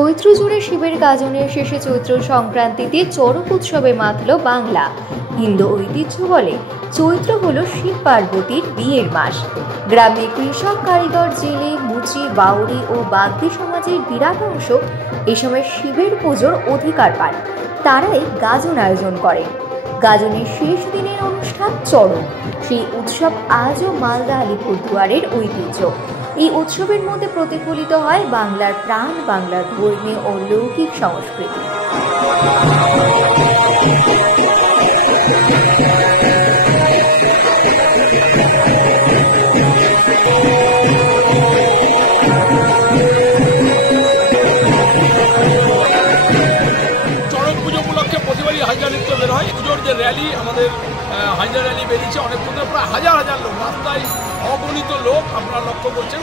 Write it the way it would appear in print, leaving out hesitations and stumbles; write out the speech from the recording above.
চৈত্র জুড়ে শিবের গাজনের শেষে চৈত্র সংক্রান্তিতে চড়ক উৎসবে মাতল বাংলা। হিন্দু ঐতিহ্য বলে চৈত্র হলো শিব পার্বতীর বিয়ের মাস। গ্রামে কৃষক, কারিগর, জেলে, মুচি, বাউরি ও বাগদি সমাজের বিরাট অংশ এই সময় শিবের পুজোর অধিকার পান। তারাই গাজন আয়োজন করেন। গাজনের শেষ দিনের অনুষ্ঠান চড়ক। সেই উৎসব আজও মালদা আলিপুরদুয়ারের ঐতিহ্য। এই উৎসবের মধ্যে প্রতিফলিত হয় বাংলার প্রাণ, বাংলার ধর্মীয় ও লৌকিক সংস্কৃতি। চড়ক পুজো উপলক্ষে প্রতিবারই হাজার নৃত্য বের হয়। পুজোর যে র্যালি, আমাদের হাজার র্যালি বেরিয়েছে অনেক, প্রায় হাজার হাজার লোক, রাস্তায় অগণিত লোক আপনারা লক্ষ্য করছেন।